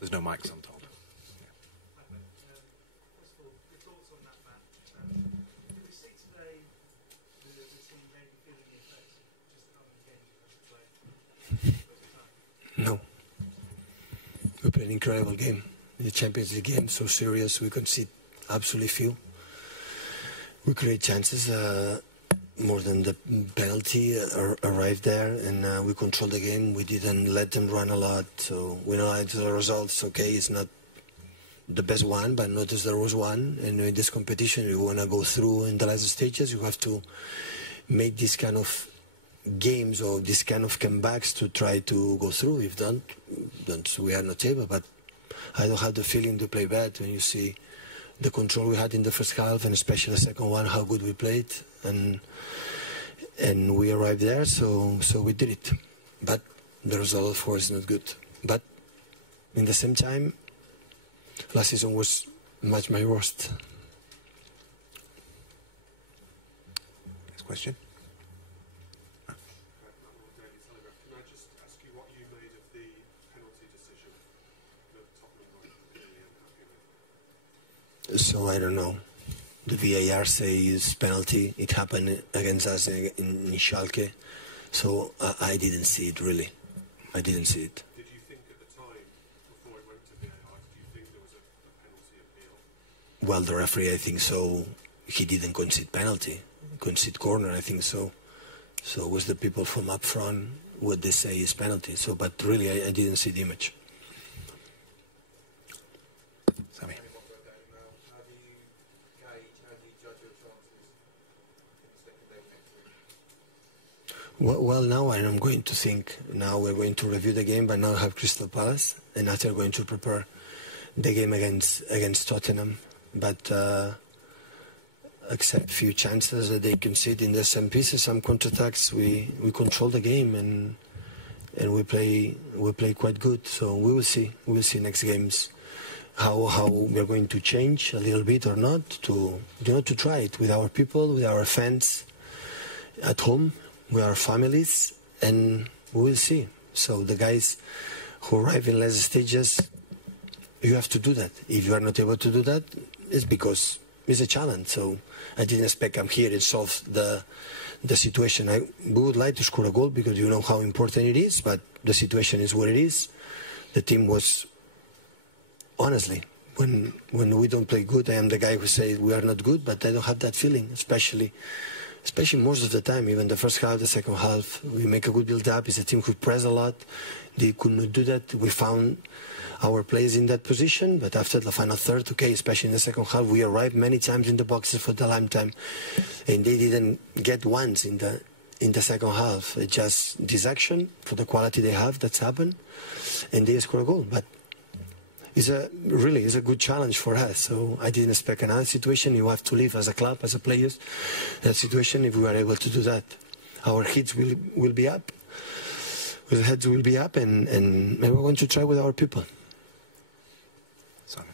There's no mics, I'm told. First of all, your thoughts on that match? Did we see today the team maybe feeling the effects of just another game to play? No. We played an incredible game. The Champions League game, so serious. We concede absolutely few. We create chances more than the penalty arrived there, and we controlled the game. We didn't let them run a lot, so we know the results. Okay, it's not the best one, but notice there was one. And in this competition, you want to go through in the last stages. You have to make this kind of games or this kind of comebacks to try to go through. If don't we are not able. But I don't have the feeling to play bad when you see the control we had in the first half, and especially the second one, how good we played, and we arrived there, so we did it. But the result, of course, is not good. But in the same time, last season was much my worst. Next question. So I don't know. The VAR says penalty. It happened against us in Schalke. So I didn't see it, really. I didn't see it. Did you think at the time, before it went to VAR, did you think there was a penalty appeal? Well, the referee, I think so. He didn't concede penalty. Concede corner, I think so. So it was the people from up front, what they say is penalty. So, but really, I didn't see the image. Sammy. Well, now I'm going to think. Now we're going to review the game, but now I have Crystal Palace, and after going to prepare the game against Tottenham. But except few chances that they concede in the same pieces, some counterattacks, we control the game and we play quite good. So we will see. We will see next games how we are going to change a little bit or not to try it with our people, with our fans at home. We are families, and we will see. So the guys who arrive in later stages, you have to do that. If you are not able to do that, it's because it's a challenge. So I didn't expect I'm here and solve the situation. We would like to score a goal because you know how important it is, but the situation is what it is. The team was, honestly, when we don't play good, I am the guy who says we are not good, but I don't have that feeling, especially most of the time, even the first half, the second half, we make a good build-up. It's a team who press a lot. They could not do that. We found our players in that position, but after the final third, okay, especially in the second half, we arrived many times in the boxes for the lime time, and they didn't get once in the second half. It's just this action, for the quality they have, that's happened, and they score a goal. But it's a good challenge for us. So I didn't expect another situation. You have to live as a club, as a players, that situation. If we are able to do that, our heads will be up. Our heads will be up, and we're going to try with our people. Simon.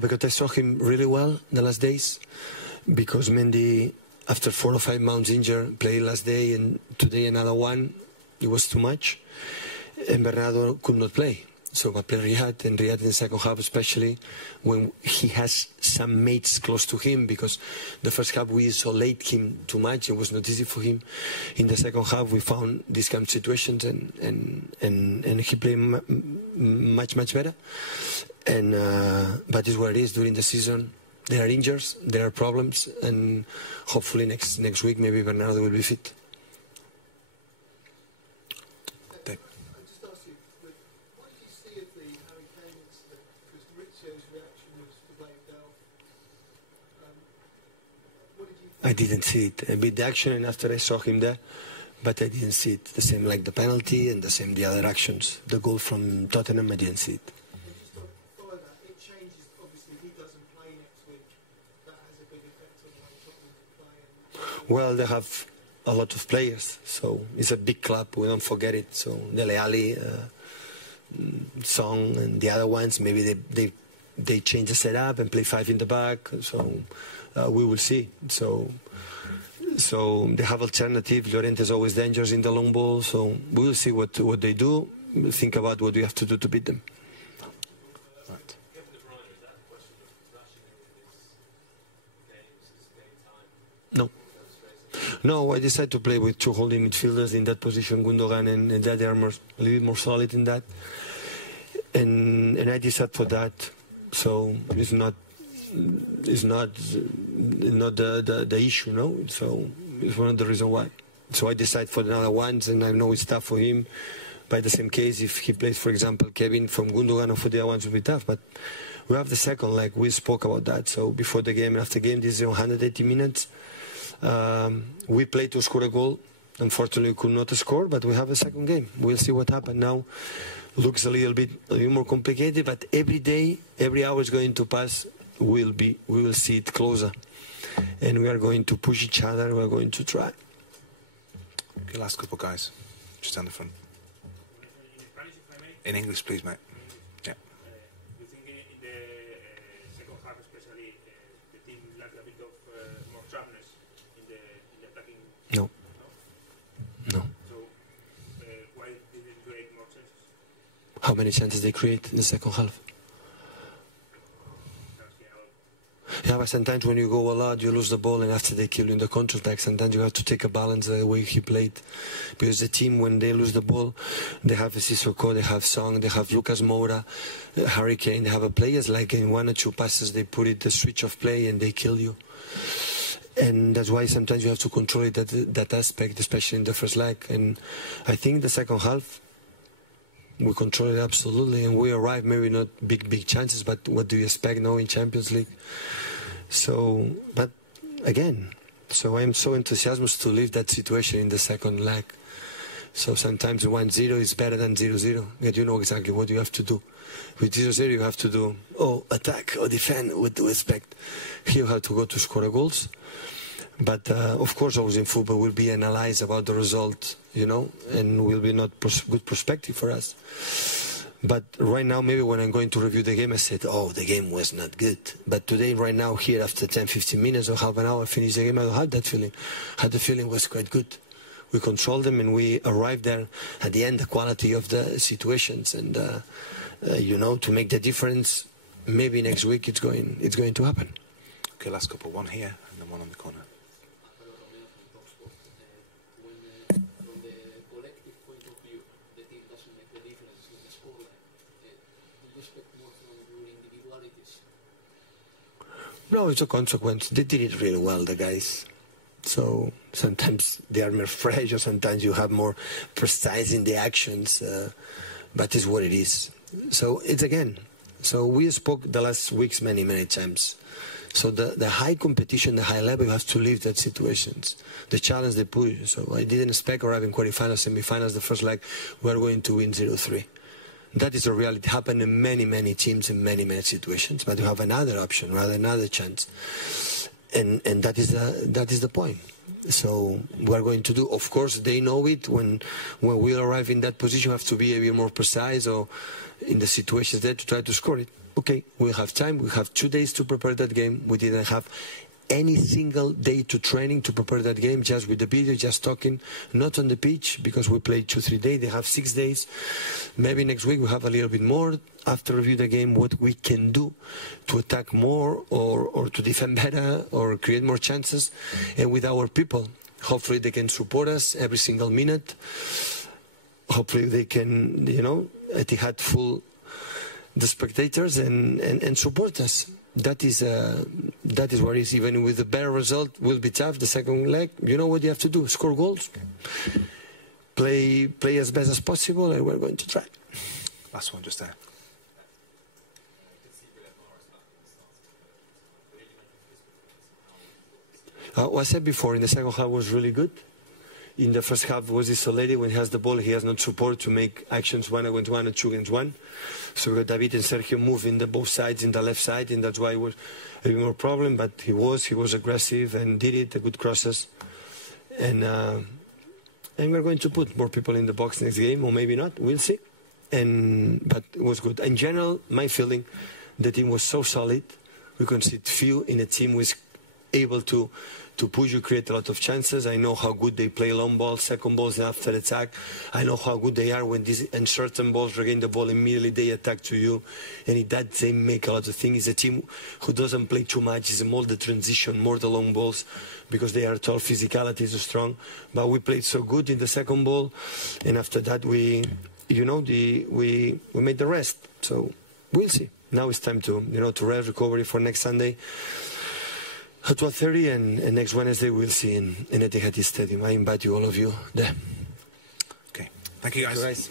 Because I saw him really well the last days, because Mendy, after 4 or 5 months injured, played last day, and today another one. It was too much, and Bernardo could not play. So I played Riyad, and Riyad in the second half, especially when he has some mates close to him, because the first half we isolate him too much. It was not easy for him. In the second half, we found these kind of situations, and he played much better. And but it's what it is during the season. There are injuries, there are problems, and hopefully next week maybe Bernardo will be fit. I didn't see it. A bit the action, and after I saw him there, but I didn't see it. The same like the penalty, and the same the other actions. The goal from Tottenham, I didn't see it. Well, they have a lot of players, so it's a big club. We don't forget it. So Dele Alli, Song, and the other ones, maybe they they change the setup and play 5 in the back. So we will see. So they have alternative. Llorente is always dangerous in the long ball. So we will see what they do. We'll think about what we have to do to beat them. Right. No, I decided to play with 2 holding midfielders in that position, Gundogan and they are a little bit more solid in that. And I decided for that. So it's not the issue, no? So it's one of the reasons why. So I decided for the other ones, and I know it's tough for him. By the same case, if he plays, for example, Kevin from Gundogan or for the other ones, it will be tough. But we have the second leg. We spoke about that. So before the game and after the game, this is 180 minutes. We played to score a goal. Unfortunately, we could not score, but we have a second game. We'll see what happens now. Looks a little bit more complicated, but every day, every hour is going to pass. We will see it closer, and we are going to push each other. We are going to try. Okay, last couple, guys. Just down the front. In Spanish, if I may. In English, please, mate. Yeah. You think in the second half, especially, the team lacked a bit of more sharpness in the attacking? No. No. So why didn't they create more chances? How many chances they create in the second half? Yeah, but sometimes when you go a lot, you lose the ball, and after they kill you in the counter-attack, sometimes you have to take a balance the way he played. Because the team, when they lose the ball, they have Sissoko, they have Song, they have Lucas Moura, Harry Kane, they have a players like in 1 or 2 passes, they put it the switch of play and they kill you. And that's why sometimes you have to control it, that aspect, especially in the first leg. And I think the second half, we control it absolutely, and we arrive, maybe not big chances, but what do you expect now in Champions League? So, but again, so I'm so enthusiastic to leave that situation in the second leg. So sometimes 1-0 is better than 0-0. And you know exactly what you have to do. With 0-0 you have to do, attack or defend, what to expect. Here you have to go to score goals. But of course, always in football will be analyzed about the result, and will be not good perspective for us. But right now, maybe when I'm going to review the game, I said, the game was not good. But today, right now, here, after 10, 15 minutes or half an hour, finish the game, I don't have that feeling. I had the feeling was quite good. We controlled them, and we arrived there at the end, the quality of the situations. And, to make the difference, maybe next week it's going to happen. Okay, last couple. One here and then one on the corner. No, it's a consequence. They did it really well, the guys. So sometimes they are more fresh, or sometimes you have more precise in the actions, but it's what it is. So it's again. So we spoke the last weeks many times. So the high competition, the high level, you have to leave that situations. The challenge they put you. So I didn't expect arriving quarterfinals, semifinals, the first leg, we are going to win 0-3. That is a reality. It happened in many teams in many situations. But you have another option, rather another chance, and that is the point. So we are going to do. Of course, they know it. When we arrive in that position, we have to be a bit more precise, or in the situations there to try to score it. Okay, we have time. We have 2 days to prepare that game. We didn't have any single day to training to prepare that game, just with the video, just talking, not on the pitch, because we played 2-3 days. They have 6 days. Maybe next week we have a little bit more after review the game, what we can do to attack more or to defend better or create more chances. And with our people, hopefully they can support us every single minute. Hopefully they can, Etihad full the spectators and support us. That is what it is. Even with a better result, will be tough. The second leg, you know what you have to do: score goals, play as best as possible, and we're going to try. Last one, just there. I said before, in the second half was really good. In the first half was isolated. When he has the ball, he has no support to make actions 1 against 1 or 2 against 1. So we got David and Sergio moving both sides in the left side, and that's why it was a bit more problem. But he was aggressive and did it, the good crosses. And we're going to put more people in the box next game, or maybe not. We'll see. But it was good. In general, my feeling, The team was so solid. We conceded few in a team who is able to push you, create a lot of chances. I know how good they play long balls, second balls, and after attack. I know how good they are when these uncertain balls regain the ball immediately, they attack to you. And in that, they make a lot of things. It's a team who doesn't play too much. It's more the transition, more the long balls, because they are tall, physicality is strong. But we played so good in the second ball, and after that, we made the rest. So we'll see. Now it's time to rest, recovery for next Sunday at 12:30, and next Wednesday we'll see in Etihad Stadium. I invite you, all of you, there. Okay. Thank you, guys.